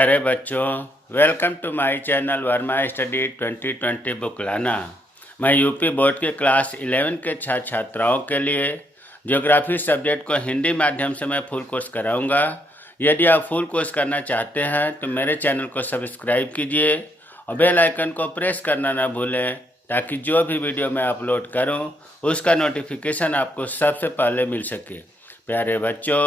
प्यारे बच्चों, welcome to my channel Verma study 2020 book लाना। मैं यूपी बोर्ड के क्लास 11 के छात्र छात्राओं के लिए ज्योग्राफी सब्जेक्ट को हिंदी माध्यम से मैं फुल कोर्स कराऊंगा। यदि आप फुल कोर्स करना चाहते हैं तो मेरे चैनल को सब्सक्राइब कीजिए और बेल आइकन को प्रेस करना ना भूलें, ताकि जो भी वीडियो मैं अपलोड करूं उसका नोटिफिकेशन आपको सबसे पहले मिल सके। प्यारे बच्चों,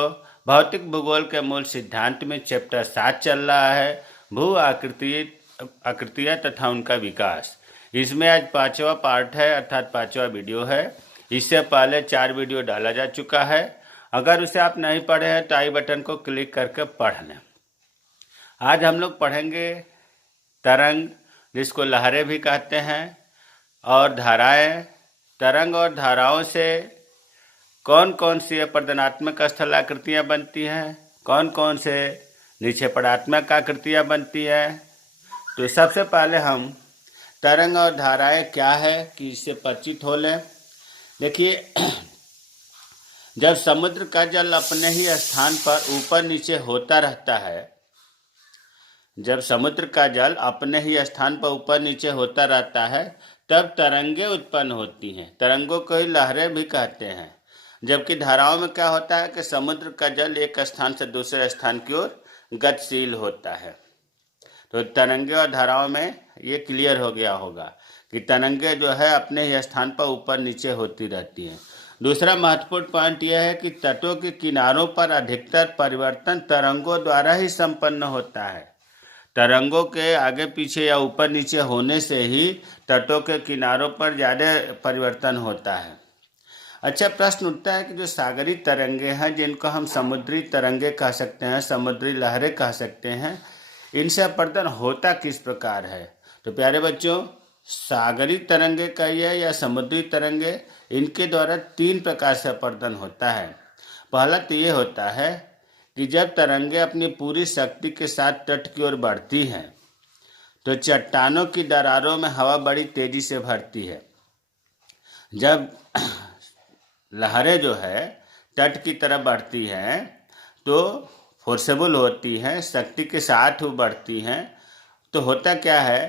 भौतिक भूगोल के मूल सिद्धांत में चैप्टर 7 चल रहा है, भू आकृतियाँ तथा उनका विकास। इसमें आज 5वां पार्ट है, अर्थात 5वां वीडियो है। इससे पहले 4 वीडियो डाला जा चुका है। अगर उसे आप नहीं पढ़े हैं तो आई बटन को क्लिक करके पढ़ लें। आज हम लोग पढ़ेंगे तरंग, जिसको लहरें भी कहते हैं, और धाराएं। तरंग और धाराओं से कौन कौन सी अपरदनात्मक स्थलाकृतियाँ बनती हैं, कौन कौन से निक्षेपणात्मक आकृतियाँ बनती हैं। तो सबसे पहले हम तरंग और धाराएं क्या है कि इससे परिचित हो लें। देखिए, जब समुद्र का जल अपने ही स्थान पर ऊपर नीचे होता रहता है, जब समुद्र का जल अपने ही स्थान पर ऊपर नीचे होता रहता है, तब तरंगें उत्पन्न होती हैं। तरंगों को ही लहरें भी कहते हैं। जबकि धाराओं में क्या होता है कि समुद्र का जल एक स्थान से दूसरे स्थान की ओर गतिशील होता है। तो तरंगे और धाराओं में ये क्लियर हो गया होगा कि तरंगे जो है अपने ही स्थान पर ऊपर नीचे होती रहती हैं। दूसरा महत्वपूर्ण पॉइंट यह है कि तटों के किनारों पर अधिकतर परिवर्तन तरंगों द्वारा ही संपन्न होता है। तरंगों के आगे पीछे या ऊपर नीचे होने से ही तटों के किनारों पर ज़्यादा परिवर्तन होता है। अच्छा, प्रश्न उठता है कि जो सागरी तरंगे हैं, जिनको हम समुद्री तरंगे कह सकते हैं, समुद्री लहरें कह सकते हैं, इनसे अपरदन होता किस प्रकार है। तो प्यारे बच्चों, सागरी तरंगे कहिए या समुद्री तरंगे, इनके द्वारा 3 प्रकार से अपरदन होता है। पहला तो ये होता है कि जब तरंगे अपनी पूरी शक्ति के साथ तट की ओर बढ़ती हैं तो चट्टानों की दरारों में हवा बड़ी तेजी से भरती है। जब लहरें जो है तट की तरफ बढ़ती हैं तो फोर्सेबल होती हैं, शक्ति के साथ वो बढ़ती हैं। तो होता क्या है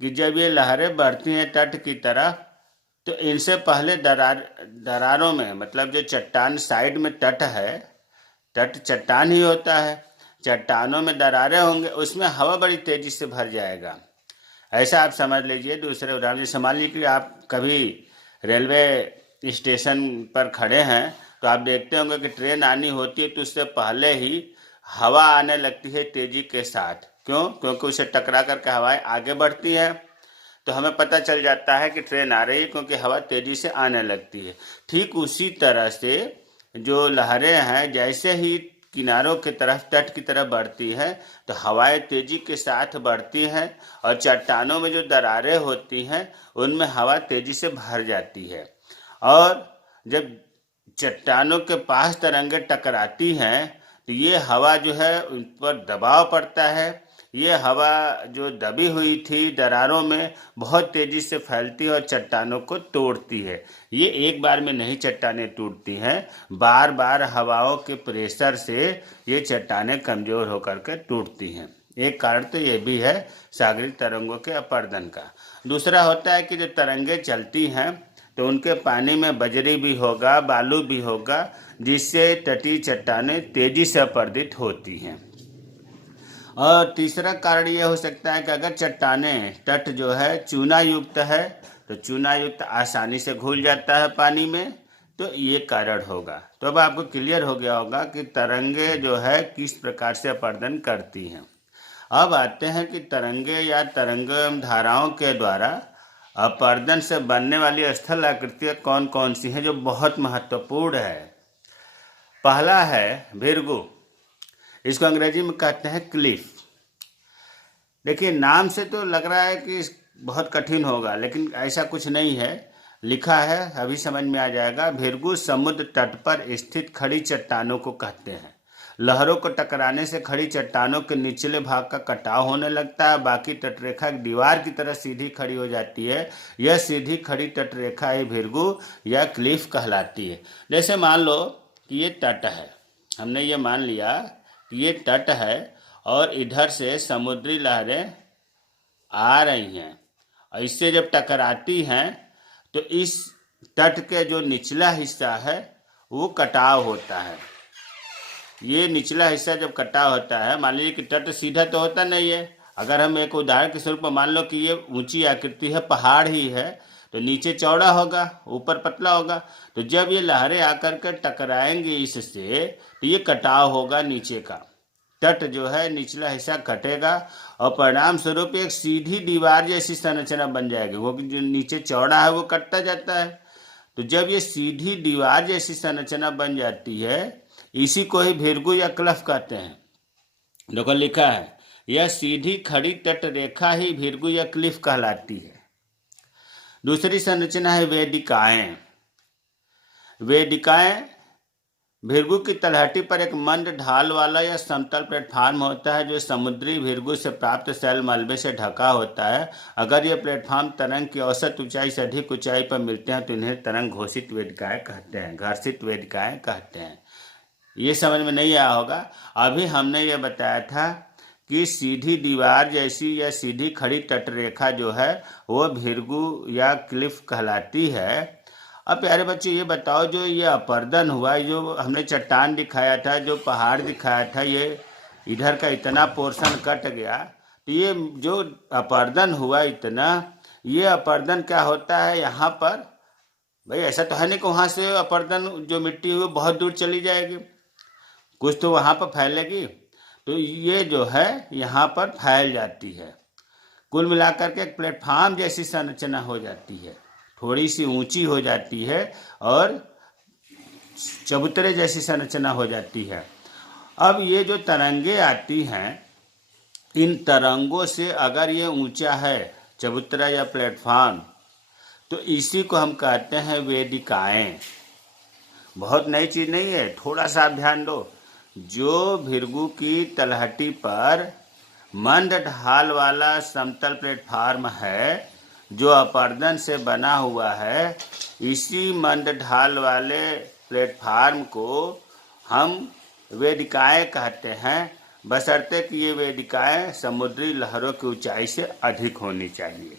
कि जब ये लहरें बढ़ती हैं तट की तरफ, तो इनसे पहले दरारों में, मतलब जो चट्टान साइड में तट है, तट चट्टान ही होता है, चट्टानों में दरारें होंगे, उसमें हवा बड़ी तेजी से भर जाएगा। ऐसा आप समझ लीजिए। दूसरे उदाहरण, जैसे मान लीजिए कि आप कभी रेलवे स्टेशन पर खड़े हैं तो आप देखते होंगे कि ट्रेन आनी होती है तो उससे पहले ही हवा आने लगती है तेजी के साथ। क्यों? क्योंकि उसे टकरा करके हवाएं आगे बढ़ती हैं, तो हमें पता चल जाता है कि ट्रेन आ रही है, क्योंकि हवा तेजी से आने लगती है। ठीक उसी तरह से जो लहरें हैं, जैसे ही किनारों की तरफ, तट की तरफ बढ़ती है तो हवाएं तेजी के साथ बढ़ती हैं, और चट्टानों में जो दरारें होती हैं उनमें हवा तेजी से भर जाती है। और जब चट्टानों के पास तरंगे टकराती हैं तो ये हवा जो है उन पर दबाव पड़ता है। ये हवा जो दबी हुई थी दरारों में, बहुत तेजी से फैलती है और चट्टानों को तोड़ती है। ये एक बार में नहीं चट्टानें टूटती हैं, बार बार हवाओं के प्रेशर से ये चट्टानें कमज़ोर होकर के टूटती हैं। एक कारण तो ये भी है सागरी तरंगों के अपरदन का। दूसरा होता है कि जो तरंगे चलती हैं तो उनके पानी में बजरी भी होगा, बालू भी होगा, जिससे तटीय चट्टानें तेजी से अपरदित होती हैं। और तीसरा कारण यह हो सकता है कि अगर चट्टानें, तट जो है चूना युक्त है, तो चूना युक्त आसानी से घुल जाता है पानी में, तो ये कारण होगा। तो अब आपको क्लियर हो गया होगा कि तरंगे जो है किस प्रकार से अपरदन करती हैं। अब आते हैं कि तरंगे या तरंग धाराओं के द्वारा अपरदन से बनने वाली स्थल आकृतियाँ कौन कौन सी हैं, जो बहुत महत्वपूर्ण है। पहला है भृगु, इसको अंग्रेजी में कहते हैं क्लिफ। देखिए, नाम से तो लग रहा है कि बहुत कठिन होगा, लेकिन ऐसा कुछ नहीं है। लिखा है, अभी समझ में आ जाएगा। भृगु समुद्र तट पर स्थित खड़ी चट्टानों को कहते हैं। लहरों को टकराने से खड़ी चट्टानों के निचले भाग का कटाव होने लगता है, बाकी तटरेखा एक दीवार की तरह सीधी खड़ी हो जाती है। यह सीधी खड़ी तटरेखा ही भृगु या क्लिफ कहलाती है। जैसे मान लो कि ये तट है, हमने ये मान लिया कि ये तट है, और इधर से समुद्री लहरें आ रही हैं, और इससे जब टकराती हैं तो इस तट के जो निचला हिस्सा है वो कटाव होता है। ये निचला हिस्सा जब कटाव होता है, मान लीजिए कि तट सीधा तो होता नहीं है। अगर हम एक उदाहरण के स्वरूप मान लो कि ये ऊंची आकृति है, पहाड़ ही है, तो नीचे चौड़ा होगा, ऊपर पतला होगा। तो जब ये लहरें आकर के टकराएंगी इससे, तो ये कटाव होगा नीचे का। तट जो है निचला हिस्सा कटेगा और परिणाम स्वरूप एक सीधी दीवार जैसी संरचना बन जाएगी। वो जो नीचे चौड़ा है वो कटता जाता है। तो जब ये सीधी दीवार जैसी संरचना बन जाती है, इसी को ही भीरगु या क्लफ कहते हैं। देखो लिखा है, यह सीधी खड़ी तट रेखा ही भीरगु या क्लिफ कहलाती है। दूसरी संरचना है वेदिकाएं। वेदिकाएं भीरगु की तलहटी पर एक मंद ढाल वाला या समतल प्लेटफार्म होता है जो समुद्री भीरगु से प्राप्त सैल मलबे से ढका होता है। अगर यह प्लेटफार्म तरंग की औसत ऊंचाई से अधिक ऊंचाई पर मिलते हैं तो इन्हें तरंग घोषित वेदिकाएं कहते हैं, घर्षित वेदिकाएं कहते हैं। ये समझ में नहीं आया होगा। अभी हमने ये बताया था कि सीधी दीवार जैसी या सीधी खड़ी तटरेखा जो है वो भीरगु या क्लिफ कहलाती है। अब प्यारे बच्चे ये बताओ, जो ये अपर्दन हुआ, जो हमने चट्टान दिखाया था, जो पहाड़ दिखाया था, ये इधर का इतना पोर्शन कट गया, तो ये जो अपर्दन हुआ इतना, ये अपर्दन क्या होता है यहाँ पर? भाई ऐसा तो है नहीं कि वहाँ से अपर्दन जो मिट्टी हुई बहुत दूर चली जाएगी, कुछ तो वहाँ पर फैलेगी। तो ये जो है यहाँ पर फैल जाती है। कुल मिलाकर के एक प्लेटफार्म जैसी संरचना हो जाती है, थोड़ी सी ऊंची हो जाती है और चबूतरे जैसी संरचना हो जाती है। अब ये जो तरंगे आती हैं, इन तरंगों से अगर ये ऊंचा है चबूतरा या प्लेटफार्म, तो इसी को हम कहते हैं वेदिकाएं। बहुत नई चीज़ नहीं है, थोड़ा सा आप ध्यान दो। जो भीरगु की तलहटी पर मंद ढाल वाला समतल प्लेटफार्म है जो अपर्दन से बना हुआ है, इसी मंद ढाल वाले प्लेटफार्म को हम वेदिकाएं कहते हैं, बशर्ते कि ये वेदिकाएं समुद्री लहरों की ऊंचाई से अधिक होनी चाहिए।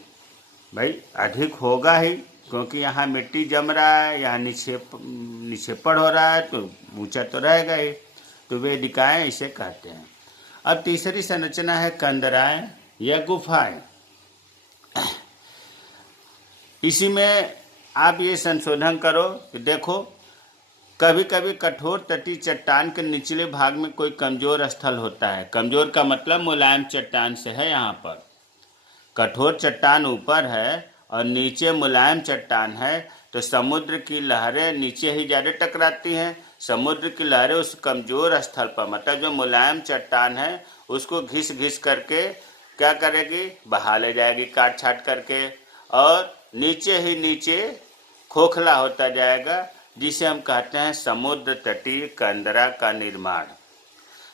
भाई अधिक होगा ही, क्योंकि यहाँ मिट्टी जम रहा है, यहाँ निक्षेपण हो रहा है, तो ऊंचा तो रहेगा ही। तो वेदिकाएं इसे कहते हैं। अब तीसरी संरचना है कंदराएं या गुफाएं। इसी में आप ये संशोधन करो कि देखो, कभी कभी कठोर तटीय चट्टान के निचले भाग में कोई कमजोर स्थल होता है। कमजोर का मतलब मुलायम चट्टान से है। यहाँ पर कठोर चट्टान ऊपर है और नीचे मुलायम चट्टान है, तो समुद्र की लहरें नीचे ही ज़्यादा टकराती हैं। समुद्र की लहरें उस कमजोर स्थल पर, मतलब जो मुलायम चट्टान है, उसको घिस घिस करके क्या करेगी? बहा ले जाएगी काट छाट करके, और नीचे ही नीचे खोखला होता जाएगा, जिसे हम कहते हैं समुद्र तटीय कंदरा का निर्माण।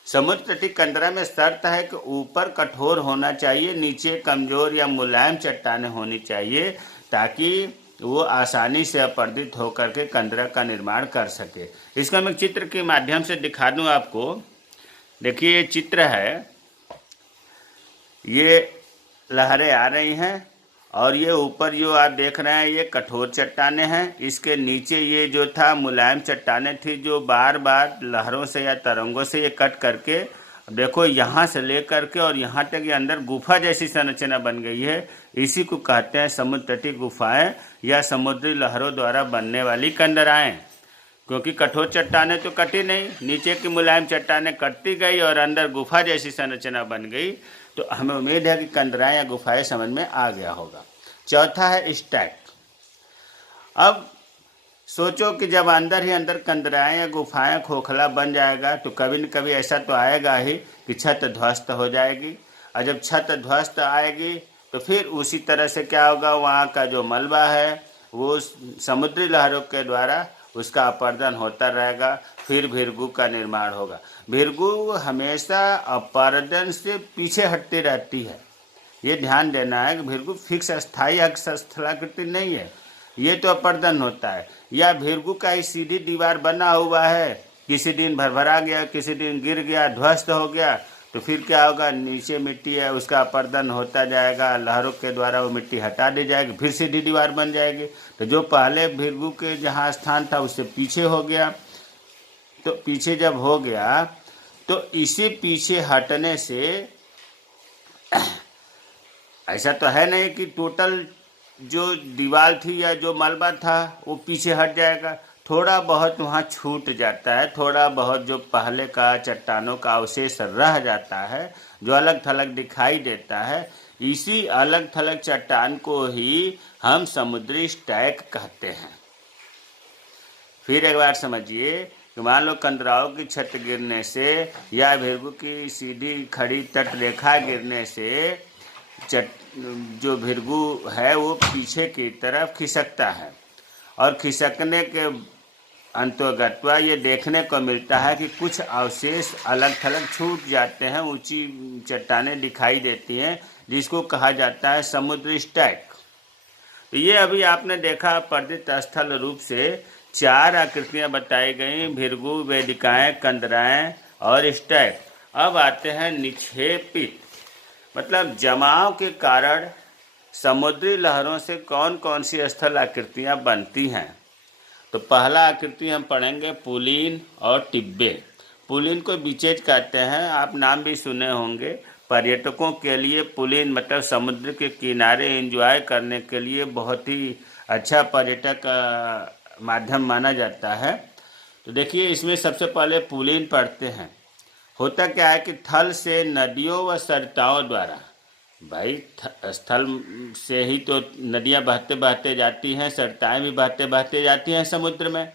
समुद्र तटीय कंदरा में शर्त है कि ऊपर कठोर होना चाहिए, नीचे कमजोर या मुलायम चट्टानें होनी चाहिए, ताकि वो आसानी से अपर्दित होकर के कंदरा का निर्माण कर सके। इसका मैं चित्र के माध्यम से दिखा दूं आपको। देखिए ये चित्र है, ये लहरें आ रही हैं और ये ऊपर जो आप देख रहे हैं ये कठोर चट्टानें हैं। इसके नीचे ये जो था मुलायम चट्टानें थी, जो बार बार लहरों से या तरंगों से ये कट करके, देखो यहाँ से लेकर के और यहाँ तक ये अंदर गुफा जैसी संरचना बन गई है। इसी को कहते हैं समुद्र तटीय गुफाएं या समुद्री लहरों द्वारा बनने वाली कंदराएं। क्योंकि कठोर चट्टानें तो कटी नहीं, नीचे की मुलायम चट्टानें कटती गई और अंदर गुफा जैसी संरचना बन गई। तो हमें उम्मीद है कि कंदराएं या गुफाएं समझ में आ गया होगा। चौथा है स्टैक। अब सोचो कि जब अंदर ही अंदर कंदराएं या गुफाएं खोखला बन जाएगा, तो कभी न कभी ऐसा तो आएगा ही कि छत ध्वस्त हो जाएगी। और जब छत ध्वस्त आएगी तो फिर उसी तरह से क्या होगा, वहाँ का जो मलबा है वो समुद्री लहरों के द्वारा उसका अपर्दन होता रहेगा, फिर भीरगु का निर्माण होगा। भीरगु हमेशा अपर्दन से पीछे हटती रहती है। ये ध्यान देना है कि भीरगु फिक्स स्थायी स्थलाकृति नहीं है, ये तो अपर्दन होता है। या भीरगु का ही सीधी दीवार बना हुआ है, किसी दिन भरभरा गया, किसी दिन गिर गया, ध्वस्त हो गया, तो फिर क्या होगा, नीचे मिट्टी है उसका अपर्दन होता जाएगा, लहरों के द्वारा वो मिट्टी हटा दी जाएगी, फिर सीधी दीवार बन जाएगी। तो जो पहले भृगु के जहाँ स्थान था उससे पीछे हो गया, तो पीछे जब हो गया तो इसी पीछे हटने से ऐसा तो है नहीं कि टोटल जो दीवार थी या जो मलबा था वो पीछे हट जाएगा, थोड़ा बहुत वहाँ छूट जाता है, थोड़ा बहुत जो पहले का चट्टानों का अवशेष रह जाता है जो अलग थलग दिखाई देता है। इसी अलग थलग चट्टान को ही हम समुद्री स्टैक कहते हैं। फिर एक बार समझिए कि मान लो कंदराओं की छत गिरने से या भृगु की सीधी खड़ी तट रेखा गिरने से जो भृगु है वो पीछे की तरफ खिसकता है, और खिसकने के अंतर्गत ये देखने को मिलता है कि कुछ अवशेष अलग थलग छूट जाते हैं, ऊंची चट्टानें दिखाई देती हैं, जिसको कहा जाता है समुद्री स्टैक। तो ये अभी आपने देखा पर्दित स्थल रूप से 4 आकृतियां बताई गई, भृगु, वेदिकाएं, कंदराएं और स्टैक। अब आते हैं निक्षेपित, मतलब जमाव के कारण समुद्री लहरों से कौन कौन सी स्थल आकृतियां बनती हैं। तो पहला आकृति हम पढ़ेंगे पुलीन और टिब्बे। पुलीन को बीचेज कहते हैं, आप नाम भी सुने होंगे। पर्यटकों के लिए पुलीन मतलब समुद्र के किनारे एंजॉय करने के लिए बहुत ही अच्छा पर्यटक माध्यम माना जाता है। तो देखिए इसमें सबसे पहले पुलीन पढ़ते हैं। होता क्या है कि थल से नदियों व सरिताओं द्वारा, भाई स्थल से ही तो नदियां बहते बहते जाती हैं, सरिताएं भी बहते बहते जाती हैं समुद्र में,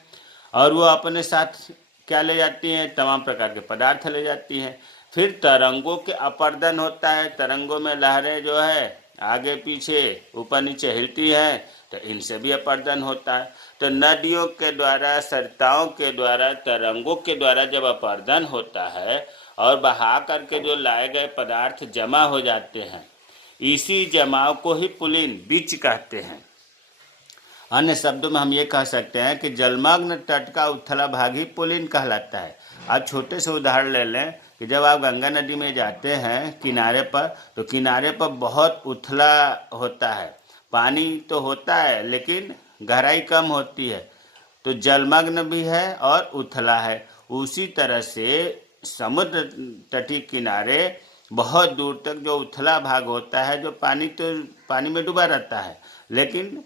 और वो अपने साथ क्या ले जाती हैं, तमाम प्रकार के पदार्थ ले जाती हैं। फिर तरंगों के अपर्दन होता है, तरंगों में लहरें जो है आगे पीछे ऊपर नीचे हिलती हैं, तो इनसे भी अपर्दन होता है। तो नदियों के द्वारा, सरिताओं के द्वारा, तरंगों के द्वारा जब अपर्दन होता है और बहा करके जो लाए गए पदार्थ जमा हो जाते हैं, इसी जमाव को ही पुलीन, बीच कहते हैं। अन्य शब्दों में हम ये कह सकते हैं कि जलमग्न तट का उथला भाग ही पुलीन कहलाता है। आप छोटे से उदाहरण ले लें कि जब आप गंगा नदी में जाते हैं किनारे पर, तो किनारे पर बहुत उथला होता है, पानी तो होता है लेकिन गहराई कम होती है, तो जलमग्न भी है और उथला है। उसी तरह से समुद्र तटीय किनारे बहुत दूर तक जो उथला भाग होता है, जो पानी में डूबा रहता है लेकिन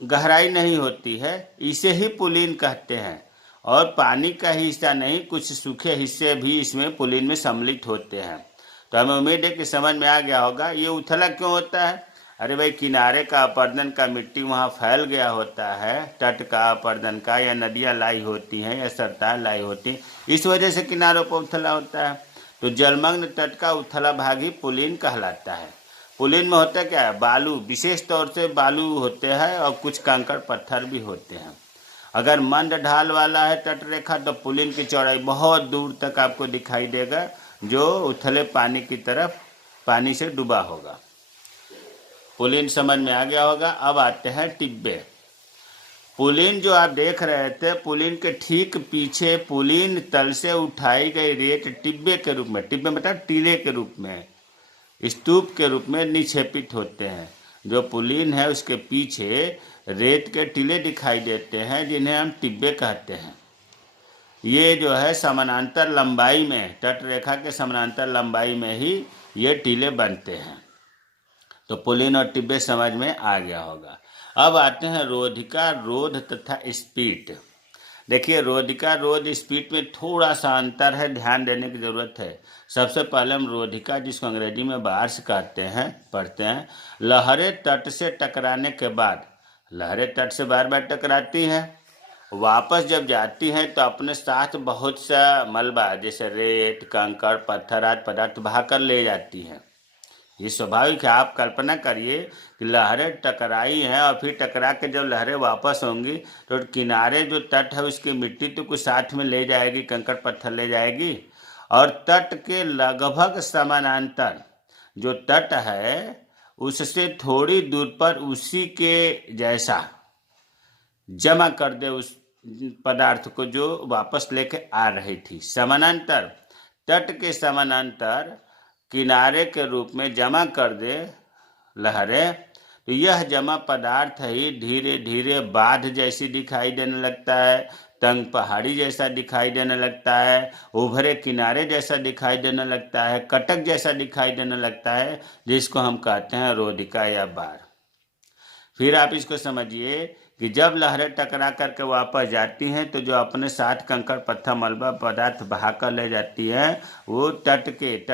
गहराई नहीं होती है, इसे ही पुलीन कहते हैं। और पानी का ही हिस्सा नहीं, कुछ सूखे हिस्से भी इसमें पुलीन में सम्मिलित होते हैं। तो हमें उम्मीद है कि समझ में आ गया होगा ये उथला क्यों होता है। अरे भाई, किनारे का अपर्दन का मिट्टी वहाँ फैल गया होता है, तट का अपर्दन का, या नदियाँ लाई होती हैं या सरताएं लाई होती हैं, इस वजह से किनारों पर उथला होता है। तो जलमग्न तट का उथला भाग ही पुलीन कहलाता है। पुलीन में होता क्या है, बालू, विशेष तौर से बालू होते हैं और कुछ कंकड़ पत्थर भी होते हैं। अगर मंद ढाल वाला है तट रेखा तो पुलीन की चौड़ाई बहुत दूर तक आपको दिखाई देगा, जो उथले पानी की तरफ पानी से डूबा होगा। पुलीन समझ में आ गया होगा। अब आते हैं टिब्बे। पुलीन जो आप देख रहे थे, पुलीन के ठीक पीछे पुलीन तल से उठाई गई रेत टिब्बे के रूप में, टिब्बे मतलब टीले के रूप में, स्तूप के रूप में निक्षेपित होते हैं। जो पुलीन है उसके पीछे रेत के टीले दिखाई देते हैं, जिन्हें हम टिब्बे कहते हैं। ये जो है समानांतर लंबाई में, तट रेखा के समानांतर लंबाई में ही ये टीले बनते हैं। तो पुलीन और टिब्बे समझ में आ गया होगा। अब आते हैं रोधिका, रोध तथा स्पीट। देखिए रोधिका, रोध, स्पीट में थोड़ा सा अंतर है, ध्यान देने की जरूरत है। सबसे पहले हम रोधिका, जिसको अंग्रेजी में बार्स कहते हैं, पढ़ते हैं। लहरें तट से टकराने के बाद, लहरें तट से बार बार टकराती हैं, वापस जब जाती हैं तो अपने साथ बहुत सा मलबा जैसे रेत, कंकड़, पत्थर आदि पदार्थ बहा कर ले जाती हैं। ये स्वाभाविक है। आप कल्पना करिए कि लहरें टकराई हैं और फिर टकरा के जब लहरें वापस होंगी तो किनारे जो तट है उसकी मिट्टी तो कुछ साथ में ले जाएगी, कंकड़ पत्थर ले जाएगी, और तट के लगभग समानांतर जो तट है उससे थोड़ी दूर पर उसी के जैसा जमा कर दे उस पदार्थ को जो वापस लेके आ रही थी। समानांतर तट के समानांतर किनारे के रूप में जमा कर दे लहरें, तो यह जमा पदार्थ ही धीरे धीरे बांध जैसी दिखाई देने लगता है, तंग पहाड़ी जैसा दिखाई देने लगता है, उभरे किनारे जैसा दिखाई देने लगता है, कटक जैसा दिखाई देने लगता है, जिसको हम कहते हैं रोधिका या बार। फिर आप इसको समझिए कि जब लहरें टकरा करके वापस जाती हैं तो जो अपने साथ कंकड़ पत्थर मलबा पदार्थ बहा कर ले जाती है, वो तट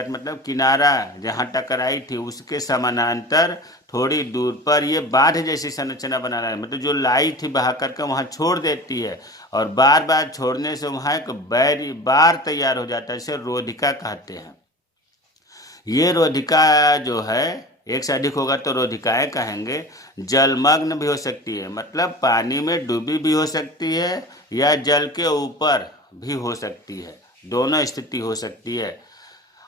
मतलब किनारा जहाँ टकराई थी उसके समानांतर थोड़ी दूर पर ये बाढ़ जैसी संरचना बना रहा है, मतलब जो लाई थी बहा करके वहाँ छोड़ देती है, और बार बार छोड़ने से वहाँ एक बार तैयार हो जाता है, इसे रोधिका कहते हैं। ये रोधिका जो है एक से अधिक होगा तो रोधिकाएं कहेंगे। जलमग्न भी हो सकती है, मतलब पानी में डूबी भी हो सकती है या जल के ऊपर भी हो सकती है, दोनों स्थिति हो सकती है।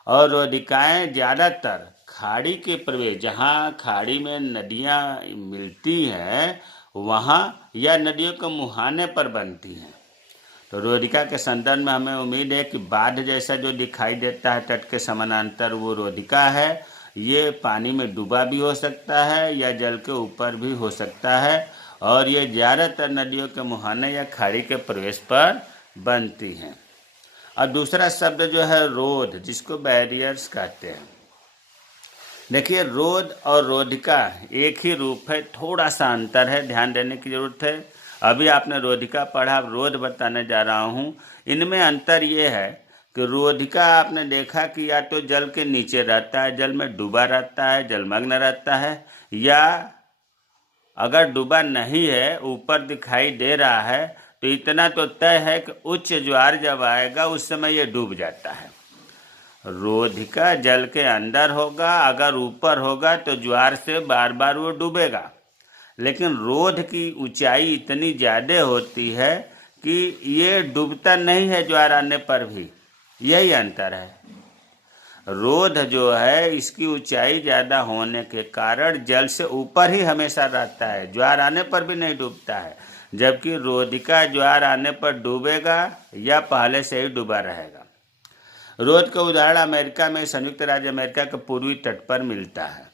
और रोधिकाएं ज़्यादातर खाड़ी के प्रवेश, जहाँ खाड़ी में नदियाँ मिलती हैं वहाँ या नदियों के मुहाने पर बनती हैं। तो रोधिका के संदर्भ में हमें उम्मीद है कि बाढ़ जैसा जो दिखाई देता है तट के समानांतर, वो रोधिका है। ये पानी में डूबा भी हो सकता है या जल के ऊपर भी हो सकता है, और ये ज़्यादातर नदियों के मुहाने या खाड़ी के प्रवेश पर बनती हैं। और दूसरा शब्द जो है रोध, जिसको बैरियर्स कहते हैं। देखिए, रोध और रोधिका एक ही रूप है, थोड़ा सा अंतर है, ध्यान देने की जरूरत है। अभी आपने रोधिका पढ़ा, रोध बताने जा रहा हूँ। इनमें अंतर ये है कि रोधिका आपने देखा कि या तो जल के नीचे रहता है, जल में डूबा रहता है, जलमग्न रहता है, या अगर डूबा नहीं है ऊपर दिखाई दे रहा है तो इतना तो तय है कि उच्च ज्वार जब आएगा उस समय ये डूब जाता है। रोधिका जल के अंदर होगा, अगर ऊपर होगा तो ज्वार से बार बार वो डूबेगा, लेकिन रोध की ऊंचाई इतनी ज़्यादा होती है कि ये डूबता नहीं है ज्वार आने पर भी, यही अंतर है। रोध जो है इसकी ऊंचाई ज़्यादा होने के कारण जल से ऊपर ही हमेशा रहता है, ज्वार आने पर भी नहीं डूबता है, जबकि रोधिका ज्वार आने पर डूबेगा या पहले से ही डूबा रहेगा। रोध का उदाहरण अमेरिका में, संयुक्त राज्य अमेरिका के पूर्वी तट पर मिलता है।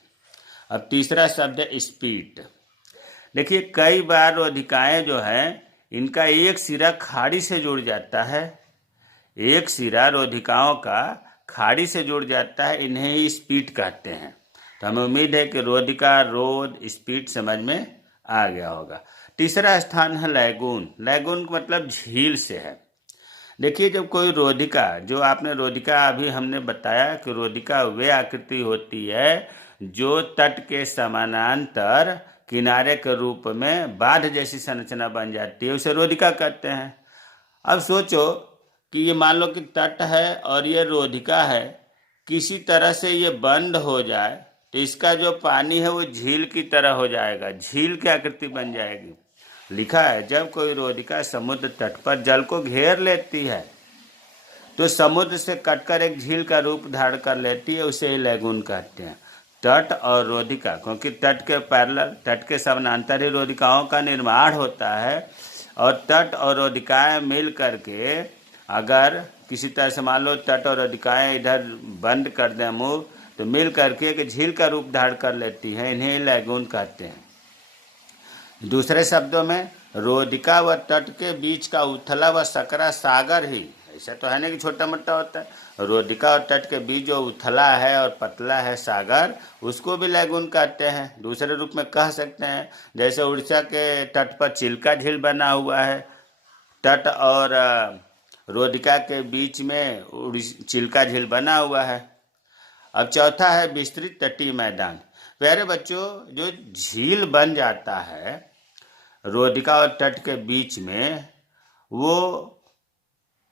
अब तीसरा शब्द है स्पीट। देखिए, कई बार रोधिकाएं जो हैं इनका एक सिरा खाड़ी से जुड़ जाता है, एक सिरा रोधिकाओं का खाड़ी से जुड़ जाता है, इन्हें ही स्पीट कहते हैं। तो हमें उम्मीद है कि रोधिका, रोध, स्पीट समझ में आ गया होगा। तीसरा स्थान है लैगून। लैगून मतलब झील से है। देखिए, जब कोई रोधिका, जो आपने रोधिका अभी हमने बताया कि रोधिका वे आकृति होती है जो तट के समानांतर किनारे के रूप में बाढ़ जैसी संरचना बन जाती है, उसे रोधिका कहते हैं। अब सोचो कि ये मान लो कि तट है और ये रोधिका है, किसी तरह से ये बंद हो जाए तो इसका जो पानी है वो झील की तरह हो जाएगा, झील की आकृति बन जाएगी। लिखा है, जब कोई रोधिका समुद्र तट पर जल को घेर लेती है तो समुद्र से कटकर एक झील का रूप धारण कर लेती है, उसे लैगून कहते हैं। तट और रोधिका, क्योंकि तट के पैरेलल, तट के समानांतर ही रोधिकाओं का निर्माण होता है, और तट और रोधिकाएं मिल करके अगर किसी तरह से मान लो तट और रोधिकाएं इधर बंद कर दें मुँह, तो मिल करके एक झील का रूप धारण कर लेती हैं, इन्हें लैगून कहते हैं। दूसरे शब्दों में, रोधिका व तट के बीच का उथला व सकरा सागर ही, ऐसा तो है नहीं कि छोटा मोटा होता है। रोधिका और तट के बीच जो उथला है और पतला है सागर, उसको भी लैगून कहते हैं। दूसरे रूप में कह सकते हैं, जैसे उड़ीसा के तट पर चिल्का झील बना हुआ है, तट और रोधिका के बीच में चिल्का झील बना हुआ है। अब चौथा है विस्तृत तटीय मैदान। प्यारे बच्चों, जो झील बन जाता है रोधिका और तट के बीच में, वो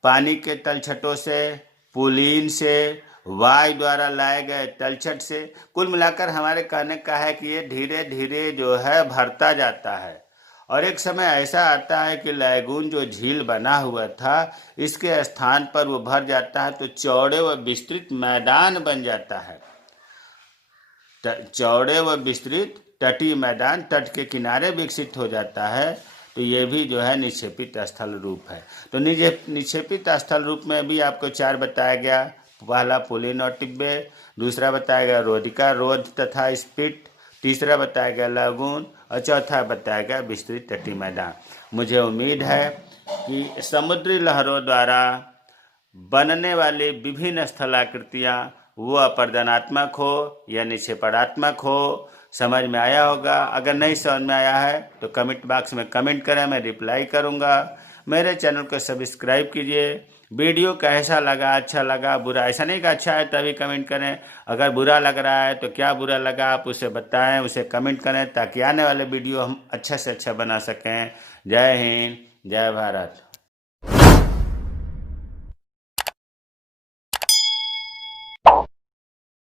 पानी के तलछटों से, पुलीन से, वायु द्वारा लाए गए तलछट से, कुल मिलाकर हमारे कहने का है कि ये धीरे धीरे जो है भरता जाता है, और एक समय ऐसा आता है कि लैगून जो झील बना हुआ था इसके स्थान पर वो भर जाता है, तो चौड़े व विस्तृत मैदान बन जाता है। चौड़े व विस्तृत तटीय मैदान तट के किनारे विकसित हो जाता है। तो ये भी जो है निक्षेपित स्थल रूप है। तो निक्षेपित स्थल रूप में भी आपको 4 बताया गया। पहला पुलिन और टिब्बे, दूसरा बताया गया रोधिका, रोध तथा स्पिट, तीसरा बताया गया लगून और चौथा बताया गया विस्तृत तटीय मैदान। मुझे उम्मीद है कि समुद्री लहरों द्वारा बनने वाली विभिन्न स्थलाकृतियाँ वो अपर्दनात्मक हो या निक्षेपणात्मक हो, समझ में आया होगा। अगर नहीं समझ में आया है तो कमेंट बॉक्स में कमेंट करें, मैं रिप्लाई करूँगा। मेरे चैनल को सब्सक्राइब कीजिए। वीडियो कैसा लगा, अच्छा लगा, बुरा, ऐसा नहीं कि अच्छा है तभी कमेंट करें। अगर बुरा लग रहा है तो क्या बुरा लगा आप उसे बताएं, उसे कमेंट करें ताकि आने वाले वीडियो हम अच्छा से अच्छा बना सकें। जय हिंद, जय भारत।